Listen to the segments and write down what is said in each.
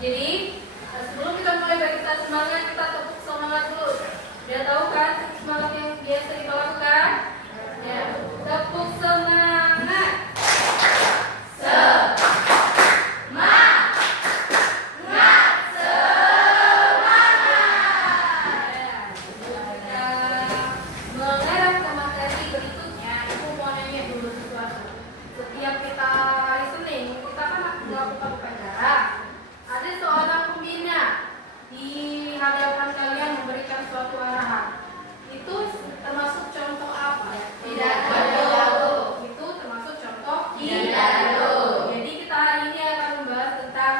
Jadi sebelum kita mulai bagi kita semangat, kita tepuk semangat dulu. Dia tahu kan semangat yang biasa kita lakukan? Ya, tepuk semangat. Mengarah ke materi berikutnya, Ibu mau nanya dulu sesuatu. Setiap kita listening, kita kan melakukan upacara. Ada seorang pembina di hadapan kalian memberikan suatu arahan. Itu termasuk contoh apa? Pidato. Itu termasuk contoh pidato. Jadi kita hari ini akan membahas tentang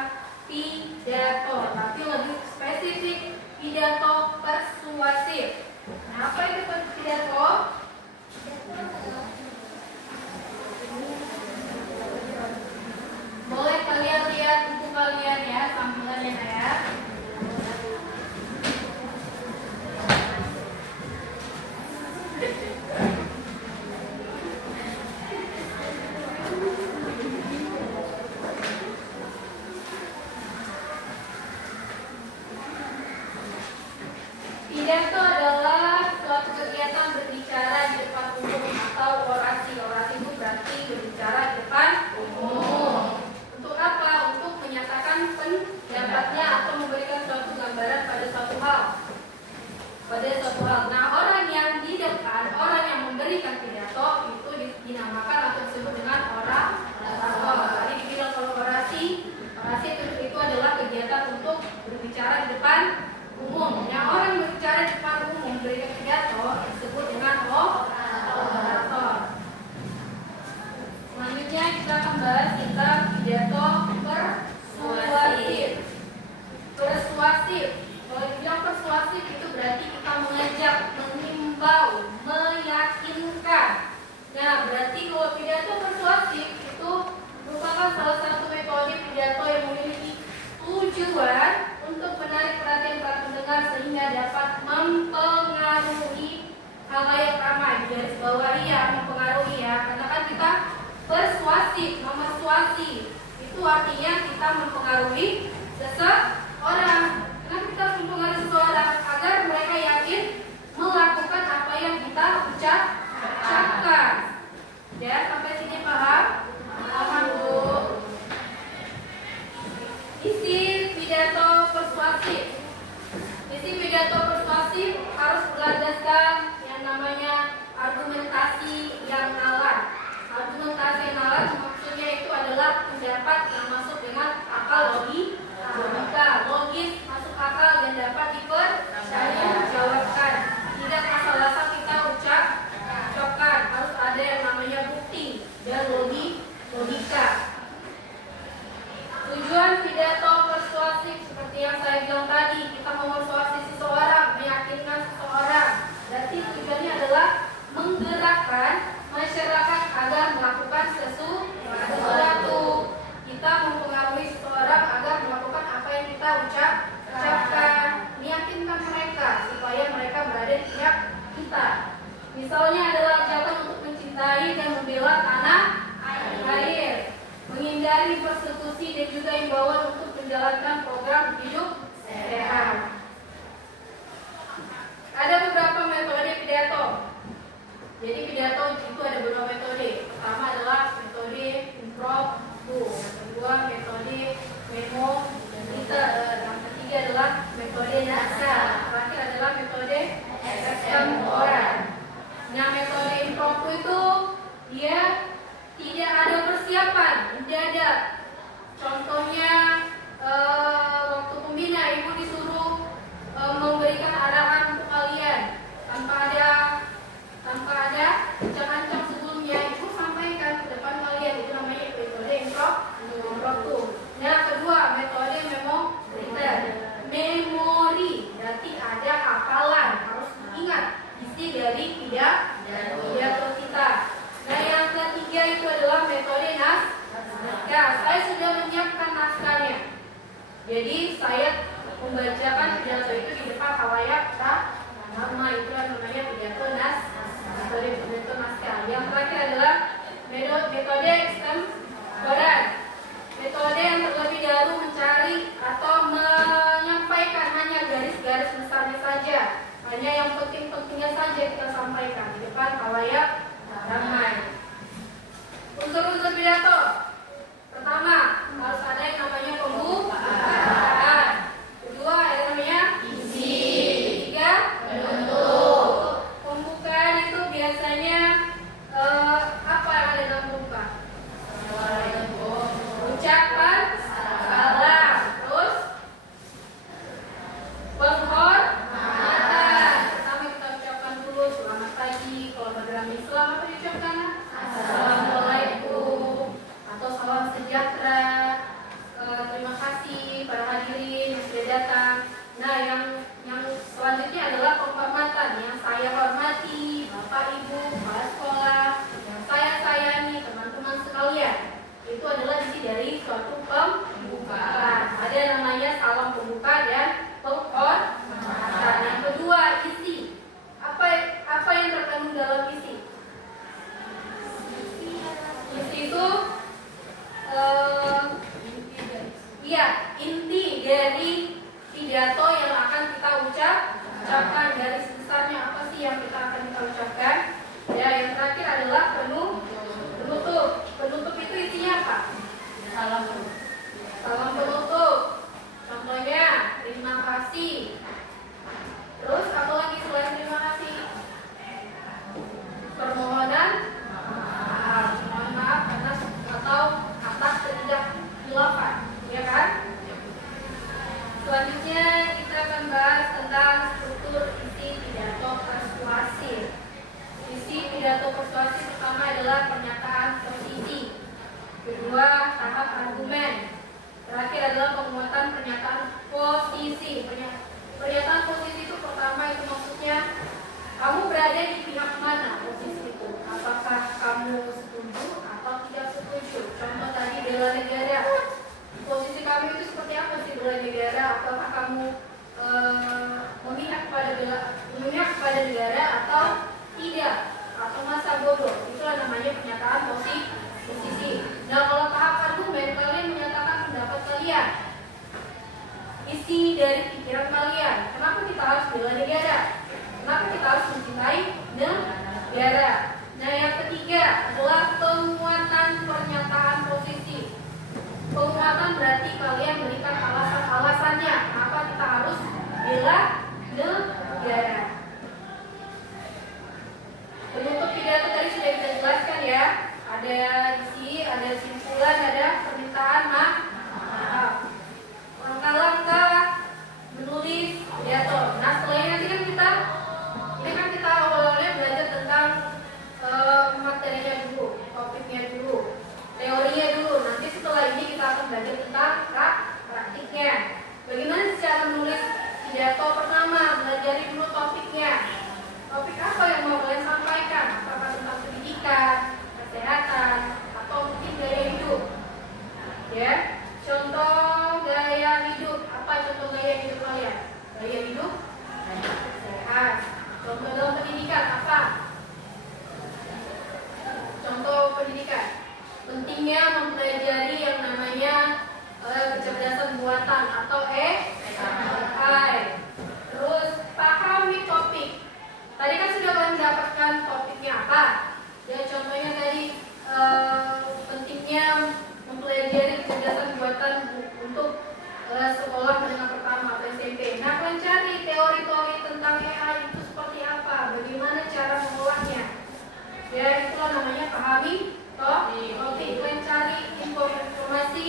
pidato, tapi lebih spesifik pidato persuasif. Nah, apa itu pidato? Boleh kalian lihat buku kalian ya, sambilannya ya. Pidato adalah suatu kegiatan berbicara di depan umum atau orasi. Orasi itu berarti berbicara di depan umum. Untuk apa? Untuk menyatakan pendapatnya atau memberikan suatu gambaran pada suatu hal. Nah, orang yang di depan, orang yang memberikan pidato itu dinamakan atau disebut dengan orator. Tadi dibilang kalau orasi itu adalah kegiatan untuk berbicara di depan umum. Yang orang berbicara di depan umum memberikan pidato disebut dengan orator. Selanjutnya kita akan bahas tentang pidato persuasif. Kalau dibilang persuasif itu berarti kita mengajak, mengimbau, meyakinkan. Nah, berarti kalau pidato persuasif itu merupakan salah satu metode pidato yang memiliki tujuan untuk menarik perhatian para pendengar sehingga dapat mempengaruhi khalayak ramai. Garis bawahi ya, mempengaruhi ya. Karena kan kita persuasif, memersuasi. Itu artinya kita mempengaruhi seseorang. Karena kita harus mempengaruhi seseorang agar mereka yakin melakukan apa yang kita ucapkan. Ya, sampai sini paham? Paham, Bu? Isi pidato persuasif. Isi pidato persuasif harus berlandaskan yang namanya argumentasi yang nalar. Argumentasi yang nalar maksudnya itu adalah pendapat yang masuk dengan akal logika, logis, masuk akal dan dapat dipertanggungjawabkan. Tidak asal-asal kita ucapkan, harus ada yang namanya bukti dan logika. Tujuan pidato persuasif seperti yang saya bilang tadi, kita memersuasi seseorang, meyakinkan seseorang. Berarti tujuannya adalah menggerakkan masyarakat agar melakukan sesuatu. Kita mempengaruhi seseorang agar melakukan apa yang kita ucapkan, meyakinkan mereka supaya mereka berada di pihak kita. Misalnya adalah ajakan untuk mencintai dan membela tanah air, menghindari persekusi dan juga imbauan untuk menjalankan program hidup sehat. Ada beberapa metode pidato. Jadi pidato itu ada beberapa metode. Pertama adalah metode impromptu, yang kedua metode memo dan liter, yang ketiga adalah metode nasar, terakhir adalah metode extemporan. Nah, metode impromptu itu dia tidak ada persiapan, mendadak. Contohnya waktu pembina ibu disuruh memberikan arahan untuk kalian tanpa ada ancang-ancang sebelumnya, ibu sampaikan ke depan kalian. Itu namanya metode impromptu. Nah, kedua metode memori, berarti ada hafalan, harus diingat isi dari pidato kita. Nah, yang ketiga itu adalah metode naskah. Saya sudah menyiapkan naskahnya. Jadi saya membacakan pidato itu di depan khalayak nama, itu namanya pidato metode naskah. Yang terakhir adalah metode extemporan. Metode yang terlebih dahulu mencari atau sampaikan di depan khalayak ramai. Unsur-unsur pidato. Pertama, harus ada yang namanya pembukaan. Kedua, ada yang namanya isi. Ketiga, penutup. Pembukaan itu biasanya apa yang ada dalam pembukaan? Ucapan salam. Terus penghormatan. Pertama kita ucapkan dulu selamat pagi. Kalau dalam Islam apa diucapkan? Assalamualaikum atau salam sejahtera. Terima kasih para hadirin yang sudah datang. Nah, yang selanjutnya adalah penghormatan. Yang saya hormati Bapak Ibu kepala sekolah, yang saya sayangi teman-teman sekalian. Itu adalah isi dari suatu pembukaan. Ada namanya salam pembuka dan penghormatan. Yang kedua, isi. Apa yang terkandung dalam isi? Isi itu inti dari pidato yang akan kita ucapkan. Garis besarnya apa sih yang akan kita ucapkan? Ya, yang terakhir adalah penutup. Penutup itu isinya apa? Salam penutup. Contohnya terima kasih. Terus apa lagi selain terima kasih? Permohonan maaf. Mohon maaf atas ketidakkhilafan, ya kan? Selanjutnya kita akan bahas tentang struktur isi pidato persuasif. Isi pidato persuasif pertama adalah pernyataan posisi. Kedua, tahap argumen. Terakhir adalah penguatan pernyataan posisi. Pernyataan posisi itu pertama itu maksudnya kamu berada di pihak mana posisi itu. Apakah kamu setuju atau tidak setuju? Contoh tadi bela negara. Posisi kamu itu seperti apa sih bela negara? Apakah kamu memihak kepada negara atau tidak? Atau masa bodoh? Itulah namanya pernyataan posisi. Nah, kalau tahap argumen, kalian menyatakan pendapat kalian, isi dari pikiran kalian. Kenapa kita harus bela negara? Kenapa kita harus mencintai negara? Nah, yang ketiga adalah penguatan pernyataan posisi. Penguatan berarti kalian berikan alasan-alasannya kenapa kita harus bela negara. Penutup pidato tadi sudah kita jelaskan ya. Ada isi, ada simpulan, ada permintaan maaf. Langkah-langkah menulis pidato. Nah, setelah ini kan kita awalnya belajar tentang materinya dulu, topiknya dulu, teorinya dulu. Nanti setelah ini kita akan belajar tentang praktiknya. Bagaimana sih cara menulis pidato? Pertama, belajar dulu topiknya. Topik apa yang mau kalian sampaikan? Apakah tentang pendidikan, kesehatan, atau mungkin gaya hidup? Ya, contoh gaya hidup. Apa contoh gaya hidup kalian? Gaya hidup sehat. Contoh dalam pendidikan apa? Contoh pendidikan. Pentingnya mempelajari yang namanya kecerdasan buatan atau AI. Terus pahami topik. Tadi kan sudah kalian mendapatkan topiknya apa? Ya, contohnya tadi pentingnya mempelajari kecerdasan buatan untuk sekolah menengah pertama atau SMP. Nah, kalian cari teori-teori tentang AI itu seperti apa? Bagaimana cara mengolahnya? Ya, itulah namanya pahami topik. Kalian cari informasi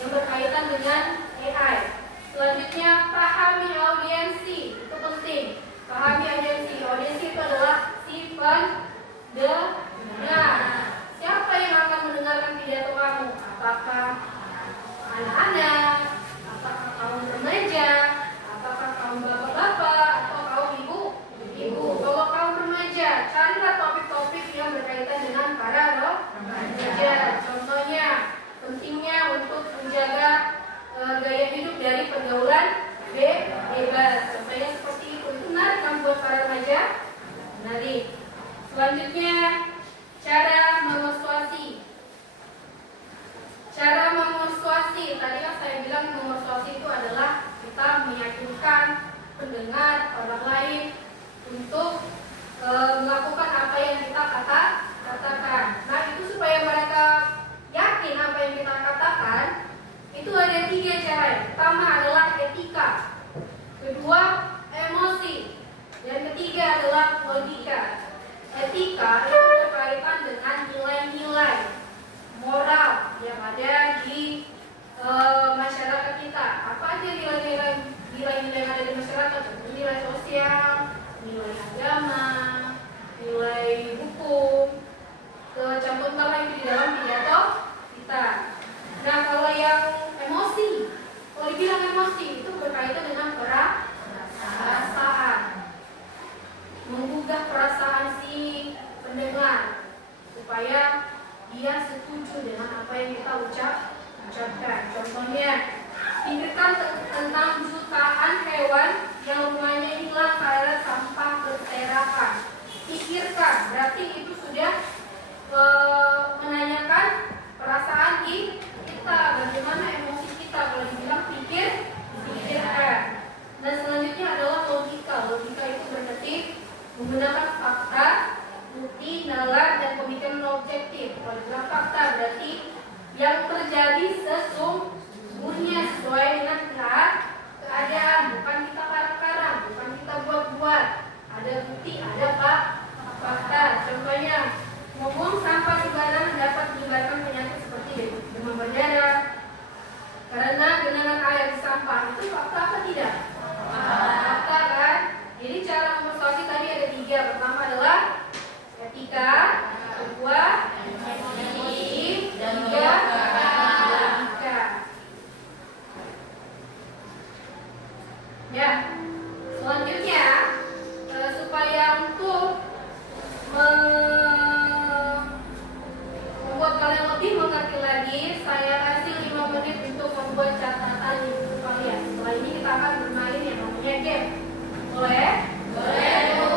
yang berkaitan dengan AI. Selanjutnya, pahami audiensi. Itu penting. Pahami audiensi. Audiensi itu adalah si pendengar. Siapa yang akan mendengarkan pidato kamu? Apakah anak-anak? Apakah kaum remaja? Apakah kaum bapak-bapak? Atau kaum ibu-ibu? Kalau kaum remaja, carilah topik-topik yang berkaitan dengan para remaja. Contohnya, pentingnya untuk menjaga gaya hidup dari pergaulan bebas. Contohnya seperti itu. Itu menarik kan buat para remaja? Menarik. Selanjutnya, cara memersuasi. Cara memersuasi, tadi kan saya bilang memersuasi itu adalah kita meyakinkan pendengar orang lain untuk melakukan apa yang kita katakan. Nah, itu supaya mereka yakin apa yang kita katakan, itu ada 3 cara. Pertama adalah etika, kedua emosi, dan ketiga adalah logika. Etika itu berkaitan dengan nilai-nilai moral yang ada di masyarakat kita. Apa aja nilai-nilai yang ada di masyarakat? Nilai sosial, nilai agama, nilai hukum, tercantumlah itu di dalam pidato kita. Nah, kalau yang emosi, kalau dibilang emosi itu berkaitan dengan perasaan, menggugah perasaan si pendengar supaya dia setuju dengan apa yang kita ucapkan. Contohnya, pikirkan tentang jutaan hewan yang rumahnya hilang karena sampah berserakan. Pikirkan, berarti itu sudah menanyakan perasaan kita, bagaimana emosi kita. Kalau dibilang pikirkan. Dan selanjutnya adalah logika. Logika itu berarti menggunakan fakta, bukti, nalar, dan pemikiran objektif. Kalau dibilang fakta berarti yang terjadi sesungguhnya sesuai dengan keadaan, bukan kita karang-karang, bukan kita buat-buat. Ada bukti, ada fakta. Contohnya, membuang sampah sembarangan dapat menyebarkan penyakit seperti demam berdarah karena genangan air di sampah. Itu fakta apa tidak? Fakta kan? Jadi cara mempersuasi tadi ada 3. Pertama adalah etika, kedua emosi, dan 3 logika. Ya, selanjutnya supaya untuk membuat kalian lebih mengerti lagi, saya kasih 5 menit untuk membuat catatan di buku kalian. Setelah ini kita akan bermain yang namanya game. Boleh? Boleh, Bu.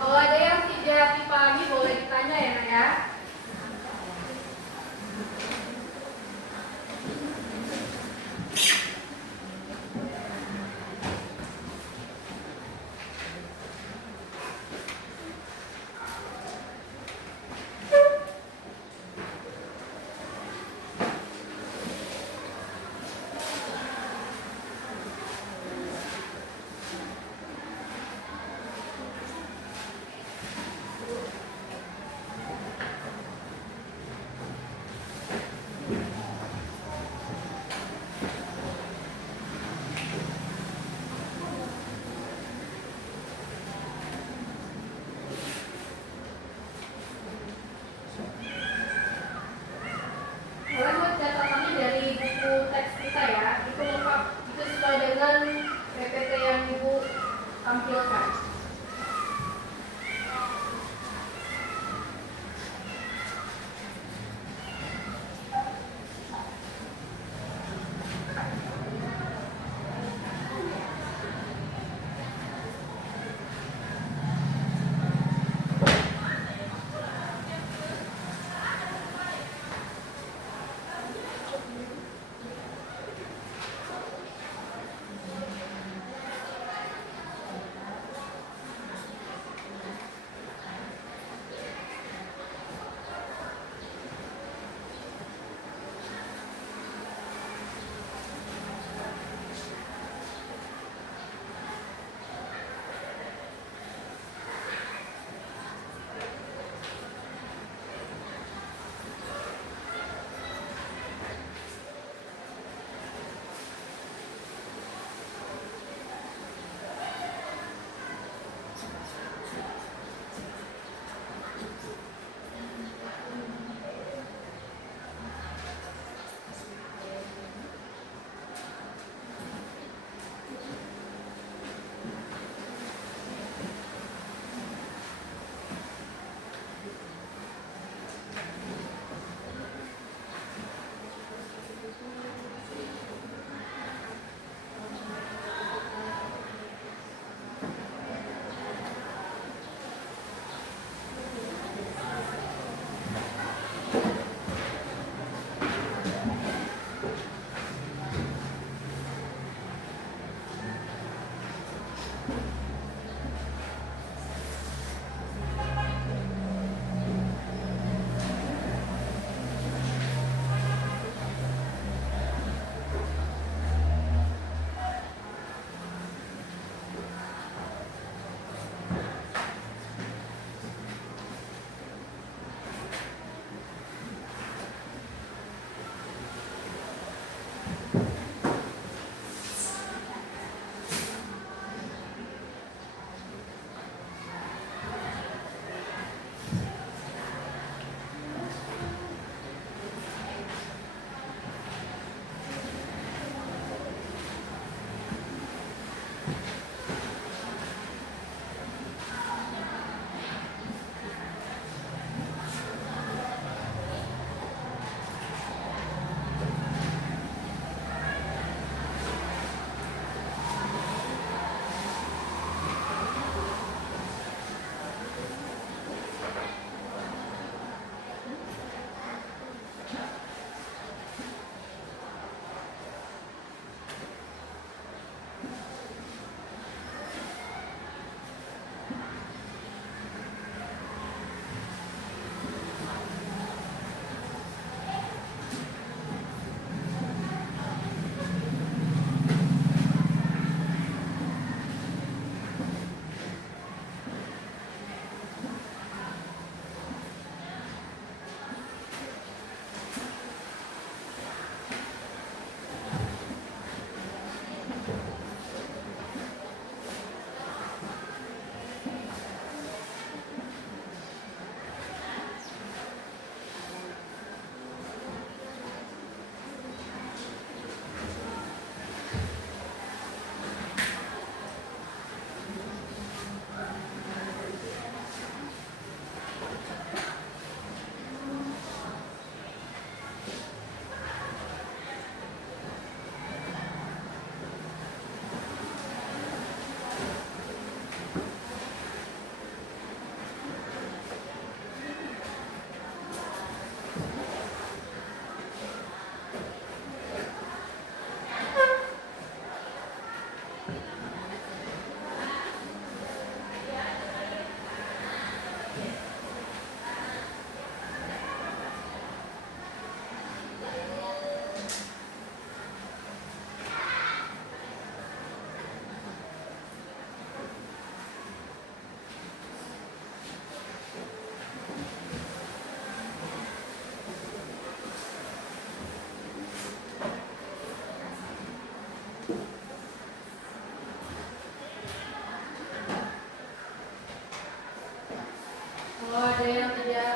Kalau ada yang tidak dipahami boleh ditanya ya, Nak ya.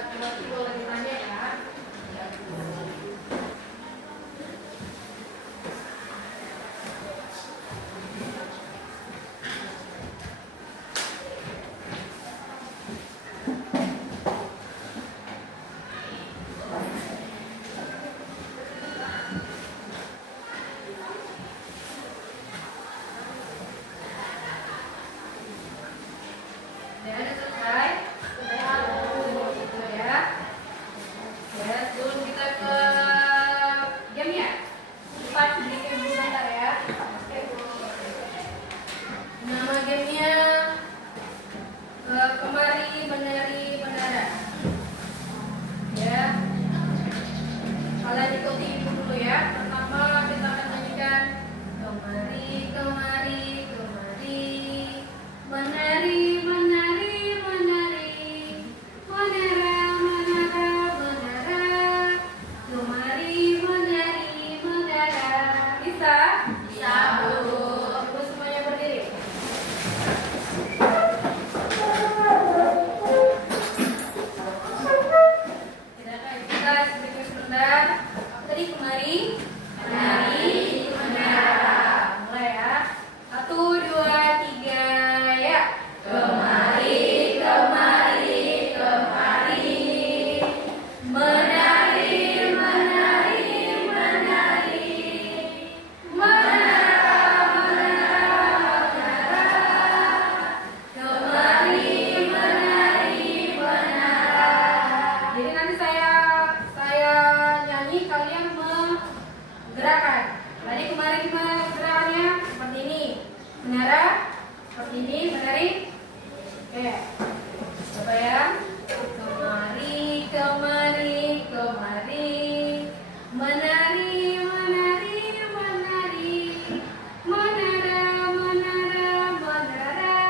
Nanti boleh ditanya ya. Ya, udah selesai. Gitu ya. Ya, sebelum kita ke gamenya, cepat sedikit dulu bentar ya. Nama gamenya kemari menari menara. Ya, kalian ikuti ibu dulu ya. Pertama kita akan nyanyikan kemari kemari kemari menari menari menari menara menara menara kemari menari menara. Bisa? Bisa, Bu. Coba semuanya berdiri. Kita sedikit sebentar. Tadi kemari menari menara. Mulai ya. 1, 2, 3 ya. Kemari kemari kemari menari menari menari menara menara menara kemari menari menara. Jadi nanti saya nyanyi, kalian menggerakkan. Tadi kemarin gimana gerakannya? Seperti ini. Menara. Seperti ini. Menari. Oke. Coba ya. Kemari kemari kemari menari menari menari menara menara menara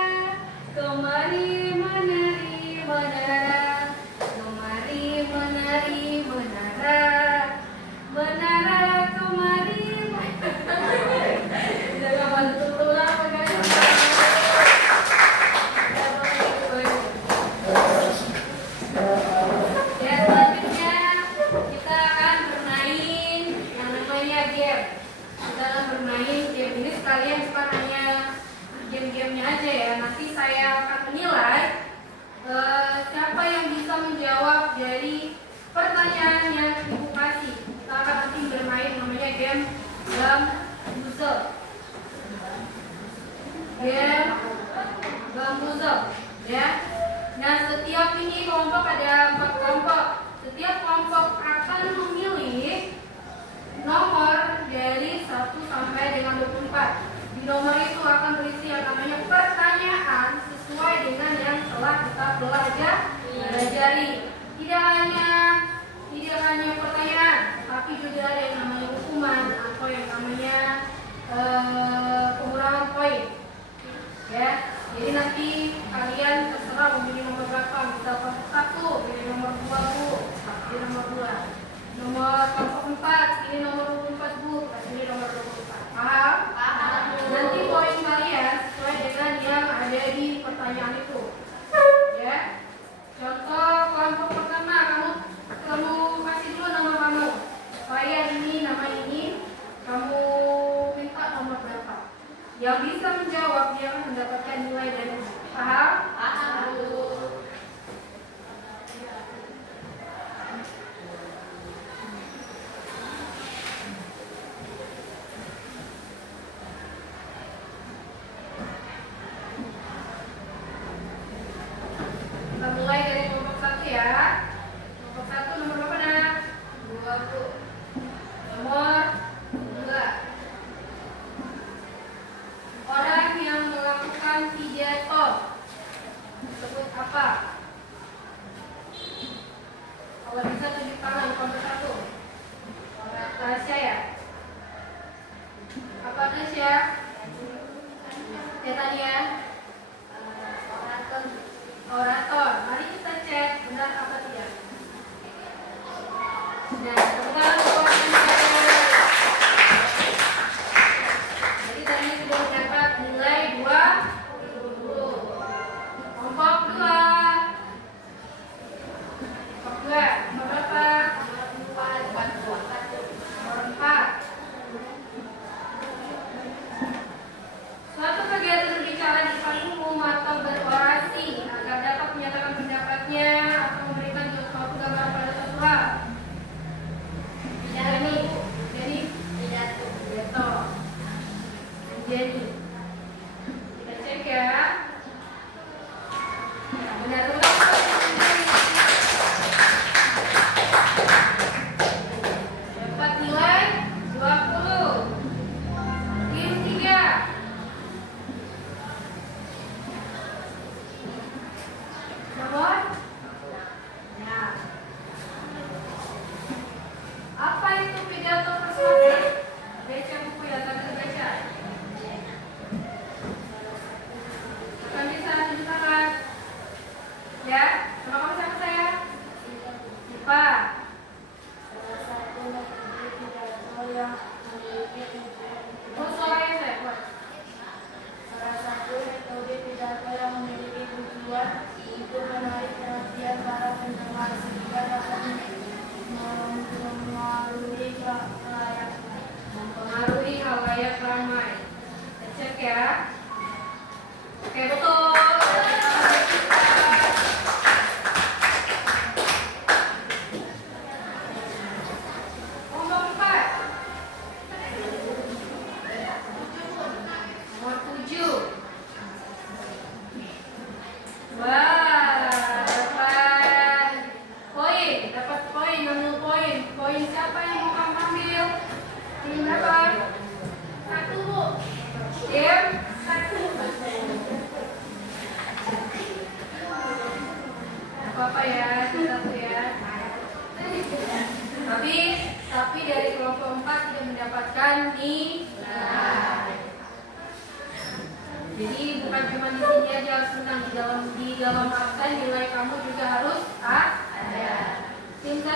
kemari menari menara kemari menari menara menara kemari jangan bantu tulang ya. Selanjutnya kita akan bermain yang namanya game. Kita akan bermain game ini, sekalian bukan hanya game-gamenya aja ya. Nanti saya akan menilai siapa yang bisa menjawab dari pertanyaan yang ibu kasih. Kita akan nanti bermain namanya game Bambuzel. Game Bambuzel ya. Nah, setiap ini kelompok ada 4 kelompok. Setiap kelompok akan memilih nomor dari 1 sampai dengan 24. Di nomor itu akan berisi yang namanya pertanyaan sesuai dengan yang telah kita pelajari. Tidak hanya pertanyaan, tapi juga ada yang namanya hukuman atau yang namanya pengurangan poin. Ya, jadi nanti kalian terserah memilih nomor berapa. Bisa kelompok 1, pilih nomor 2 Bu, pilih nomor 2. Nomor kelompok 4, pilih nomor 24 Bu, pilih nomor 24. Paham? Paham. Nanti poin kalian sesuai dengan yang ada di pertanyaan itu. Ya. Contoh kelompok pertama, kamu kasih dulu nama kamu. Saya ini, nama ini, kamu minta nomor berapa? Yang bisa menjawab dia akan mendapatkan nilai dari Bu. Paham? Paham, Bu. Kita mulai dari kelompok 1 ya. Kelompok 1 nomor berapa nak? 2 Bu. Nomor 2. Orang yang melakukan pidato disebut apa? Kalau bisa tunjuk tangan kelompok 1. Orang Tasya ya? Apa Tasya? Ya tadi ya? Orator. Mari kita cek benar apa tidak. Nah, sekarang jadi tadi sudah dapat nilai 20. Kelompok 2. Dua. Nomor berapa? Nomor 4. Suatu kegiatan berbicara di depan umum atau berorasi agar dapat menyatakan pendapatnya atau memberikan suatu gambaran pada suatu hal. Jadi pidato. Jadi kita cek ya. Benar benar. Dapat nilai 20. Tim 3. Nomor? Nah. Apa itu pidato persuasif? Baca buku ya, sambil baca. Akan bisa tunjuk tangan. Ya, nama kamu siapa saya? Sipa. Oh, suaranya saya buat. Salah satu metode pidato yang memiliki tujuan untuk menarik perhatian para pendengar sehingga dapat Mempengaruhi halayak ramai. Kita cek ya. Oke, betul. Nomor 4. Nomor 7. Wah, dapat poin, ambil poin. Poin siapa yang mau kamu ambil? Tim berapa? 1, Bu. Tim 1. Apa-apa ya, satu ya. Tapi dari kelompok 4 tidak mendapatkan nilai. Jadi bukan cuma di sini aja harus menang, di dalam absen nilai kamu juga harus ada. Tim 1.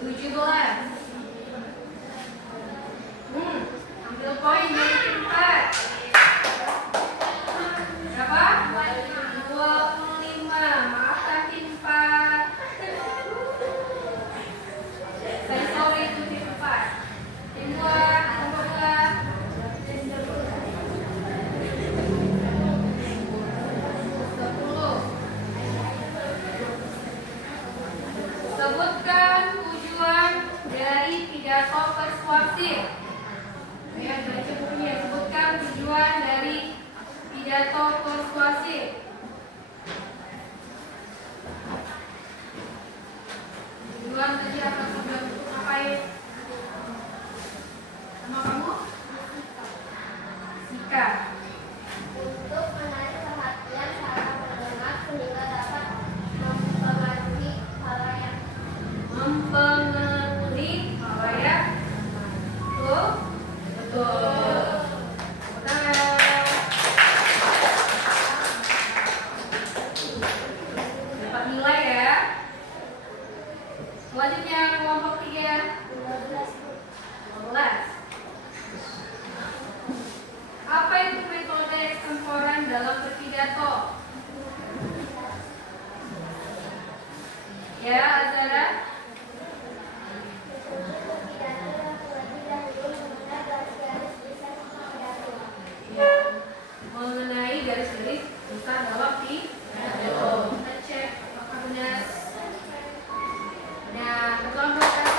17. Ambil poin dari tim 4. Berapa? 25. Maafkan tim 4. Saya sorry itu tim 4. Tim 2, nomor 2. Sebutkan tujuan dari pidato persuasif. Ya, baca bukunya. Sebutkan tujuan dari pidato persuasif. Tujuan tadi akan sudah untuk ngapain? Sama kamu? Sika. untuk menarik perhatian para pendengar sehingga dapat mempengaruhi halayak. Mempengaruhi halayak. Betul? Betul. Betul. Dapat nilai ya. Selanjutnya kelompok 3. 15. Apa itu metode ekstemporan dalam berpidato? Ya, Azara. Mengenai garis-garis besar dalam pidato. Kita cek apakah benar. Nah, kelompok saya.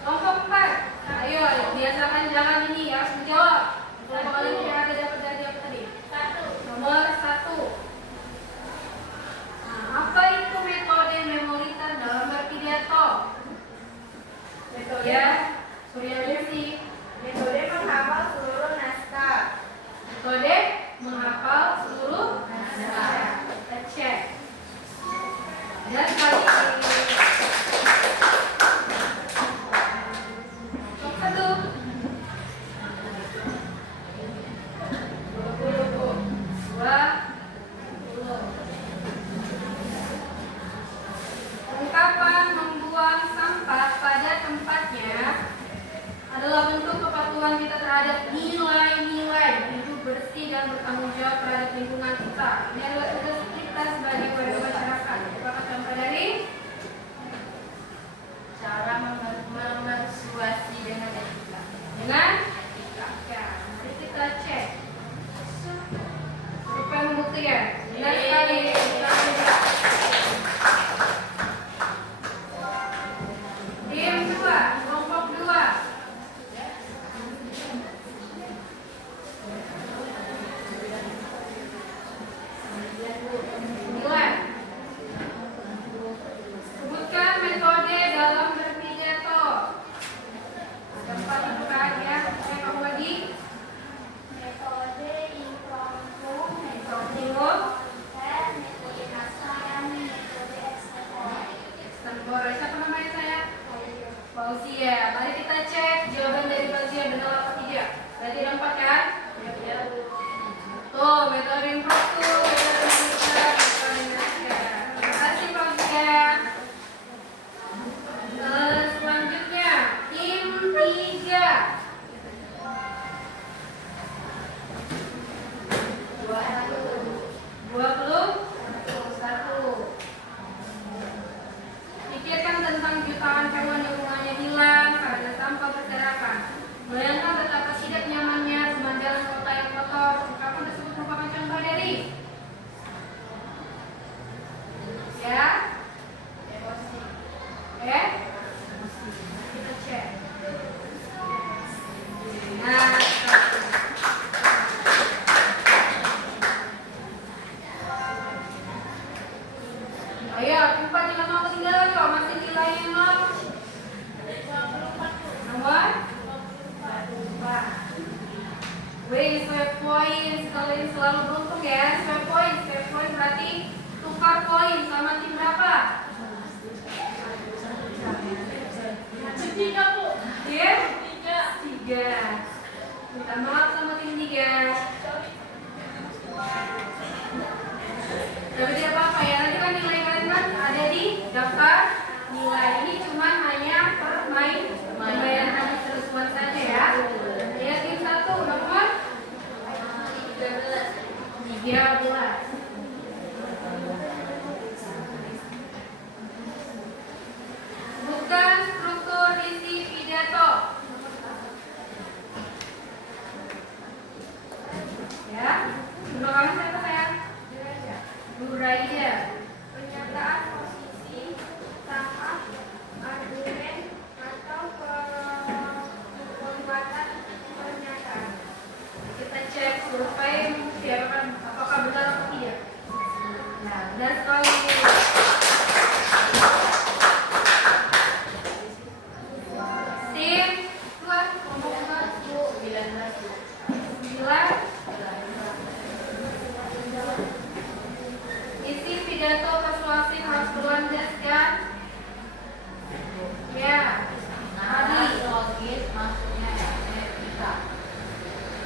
Kelompok 4. Ayo, biasakan jangan ini harus menjawab. Kalau kalian tidak ada dapat dari apa tadi? 1. Nomor 1. Nah, apa itu metode memoritan dalam berpidato? Metode Ya, Surya Lesti. menghafal seluruh naskah. Metode menghafal terhadap nilai-nilai hidup bersih dan bertanggung jawab terhadap lingkungan kita. Ini adalah tugas kita sebagai warga masyarakat. Apakah contoh dari Cara memersuasi dengan etika. dengan ya, mari kita cek supaya membuktikan. Benar sekali. Tim 2, kelompok 2. Nilai. Sebutkan metode dalam berpidato. Tempat itu kan ya. Saya kamu lagi. Metode impromptu, Impromptu. metode naskah, metode Extempore. Siapa namanya saya? Fauzia. Mari kita cek jawaban dari Fauzia benar apa tidak. Berarti ada 4 kan? Ya. Tuh, metode impromptu, metode naskah, metode naskah. Terima kasih Fauzia. Selanjutnya, tim 3. 21. Pikirkan tentang jutaan hewan yang bunganya hilang karena sampah berserakan. Bayangkan betapa tidak nyamannya pemandangan kota yang kotor. Ungkapan tersebut merupakan contoh dari ya, Emosi. kita cek. Nah, ayo, cepat jangan mau ketinggalan kok, masih nilainya 0. Nomor? Wih, swipe points. Kalian selalu beruntung ya. Swipe points berarti tukar poin sama tim berapa? Tiga, Bu. Tim? Tiga. 3. Minta maaf sama tim 3. Tapi tidak apa-apa ya, nanti kan nilai kalian kan ada di daftar nilai. Ini cuma hanya pembayaran habis terusan saja ya. Ya, tim 1 nomor 13. Bukan struktur isi pidato. Ya, menurut kamu siapa sayang? Nuraida. Pernyataan posisi, tahap, argumen, atau pembuatan pernyataan. Kita cek survei apakah benar atau tidak. Nah, benar sekali. Tim keluar kelompok 9. Isi pidato persuasif harus berlandaskan ya, tadi Logis maksudnya etika.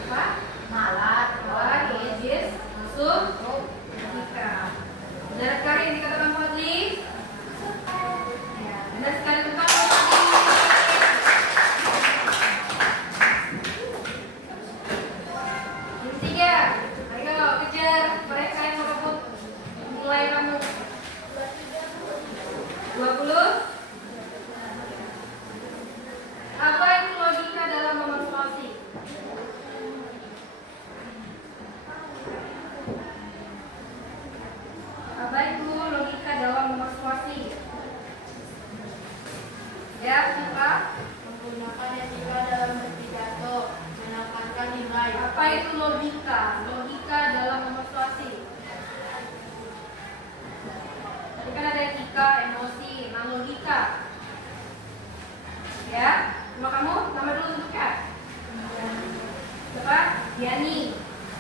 apa? Malat, Logis masuk logika. Benar sekali yang dikatakan Fadli. Ya, benar sekali tentang Fadli. Yang 3, ayo kejar mereka yang merebut nilai kamu. 20. Apa itu logika dalam memersuasi? Apa itu logika dalam memersuasi? Ya, buka. menggunakan etika dalam berpidato, menekankan nilai. Apa itu logika? Logika dalam memersuasi. Tadi kan ada etika, emosi, nah logika. Ya, nama kamu? Nama dulu untuknya. Siapa? Diani.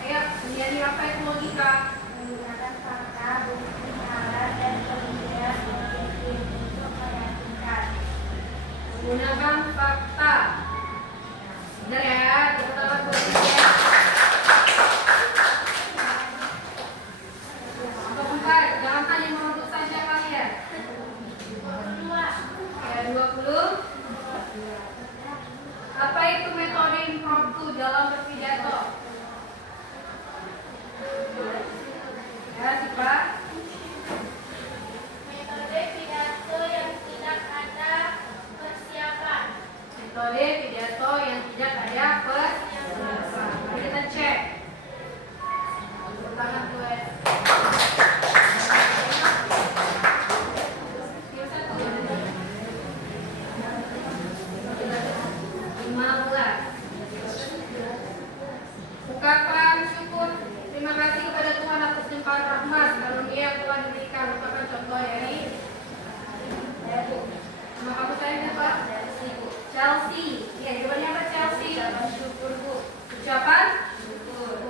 Ayo, Diani, apa itu logika? Menggunakan fakta, bukti, alat, dan pembuktian objektif untuk meyakinkan. Menggunakan fakta. Benar ya, tepuk tangan buat dia. Untuk 4, jangan hanya menuntut saja kalian. Ya, 20. Apa itu metode impromptu dalam berpidato. Ya, Sipa. Metode pidato yang tidak ada persiapan. Metode pidato yang tidak ada persiapan. Mari kita cek. Tangan gue. Yang satu. 15. Ungkapan syukur terima kasih kepada Tuhan atas limpahan rahmat karunia yang Tuhan berikan. Ungkapan contoh dari nama kamu saya siapa? Chelsea. Ya, jawabannya apa Chelsea? Ucapan syukur, Bu. Ucapan syukur.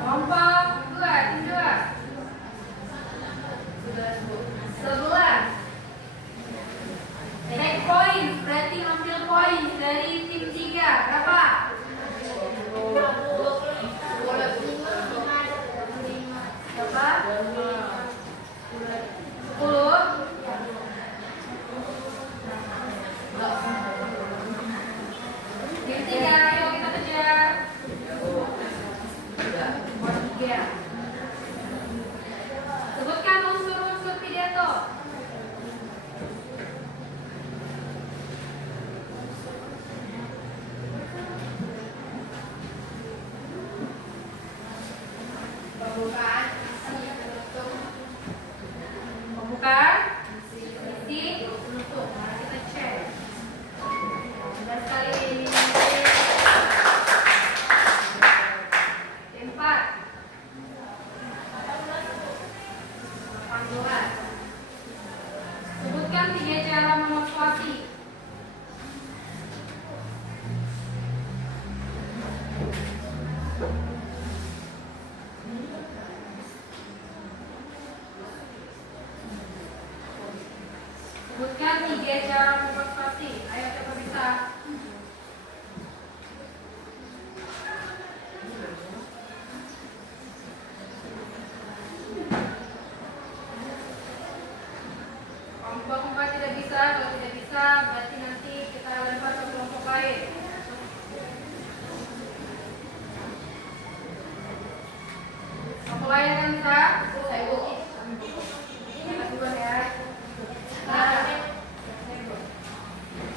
Kelompok 2, tim 2. 11. Take point, berarti ambil poin dari tim 3. Berapa? 10. Tim 3, ayo kita kejar. 3. Sebutkan unsur-unsur pidato. Pembukaan, isi, penutup. Mari kita cek. Sudah sekali ini. 4. 18. Sebutkan 3 cara memotivasi. Sebutkan 3 cara memotivasi. Ayo coba bisa. Kelompok 4 tidak bisa. Kalau tidak bisa, berarti nanti kita lempar ke kelompok lain. Kelompok lain kan bisa? Saya Bu. Kita duluan ya.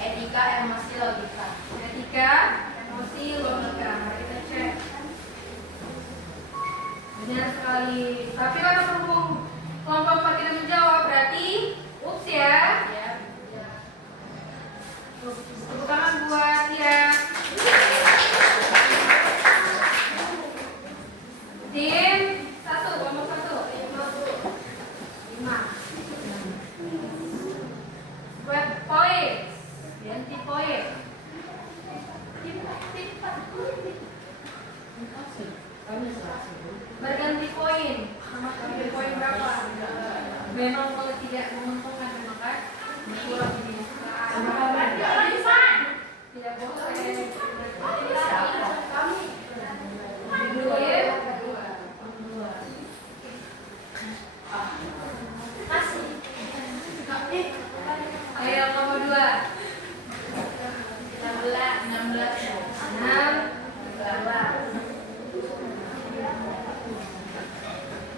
Etika, emosi, logika. Etika, emosi, logika. Mari kita cek. Benar sekali. Tapi kalau berhubung kelompok 4 tidak menjawab, berarti ups ya. Tepuk tangan buat ya. Tim 1, kelompok 1. 5. Buat poin. Ganti poin. Berganti poin. Sama ganti poin berapa? Memang kalau tidak menguntungkan maka kurang ini. Tidak boleh. Dua ya. Ayo nomor 2. 16.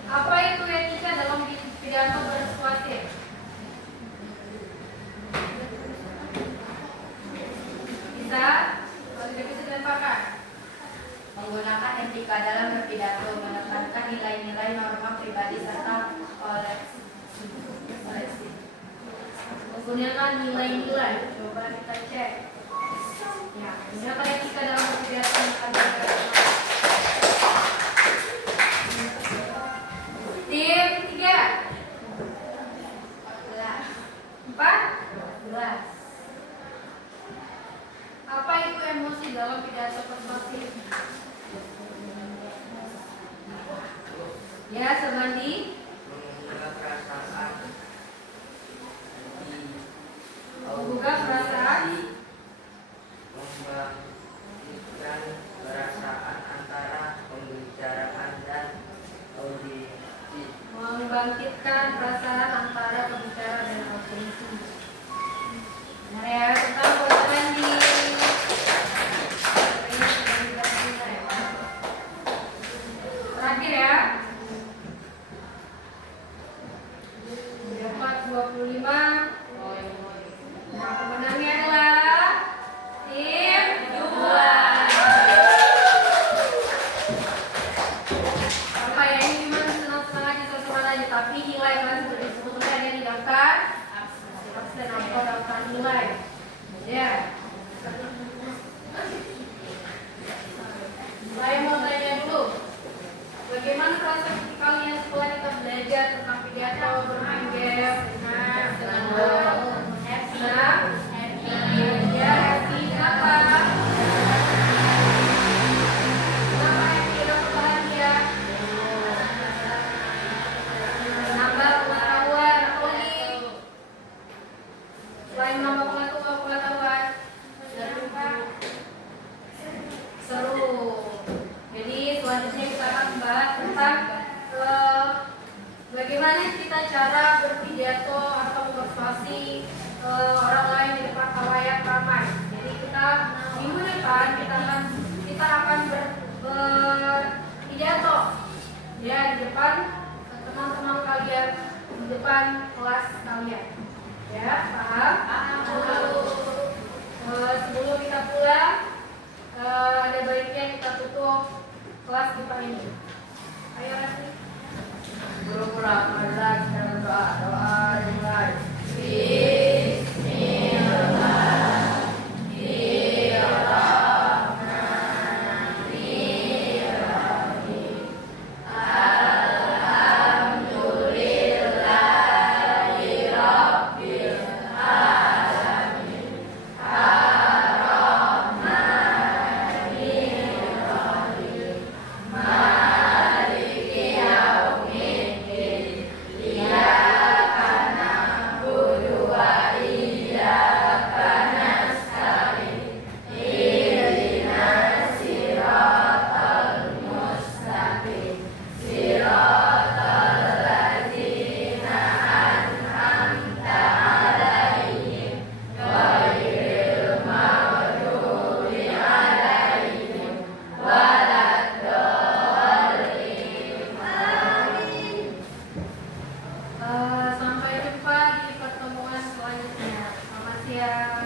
Apa itu etika dalam pidato persuasif? Bisa? Kalau tidak bisa dilemparkan. Menggunakan etika dalam berpidato, menekankan nilai-nilai norma pribadi serta koleksi. Menggunakan nilai-nilai. Coba kita cek. Ya, menggunakan etika dalam berpidato tim 3. 14. Apa itu emosi dalam pidato persuasif? Ya, Sebandi. Membuka perasaan. Membangkitkan perasaan antara pembicaraan dan audisi. Membangkitkan perasaan antara pembicaraan Ya, di depan teman-teman kalian, di depan kelas kalian. Ya, paham? Sebelum kita pulang, ada baiknya kita tutup kelas kita ini. Ayo, Rasi. Guru pulang, adalah dengan doa dimulai. Sampai jumpa di pertemuan selanjutnya. Selamat siang.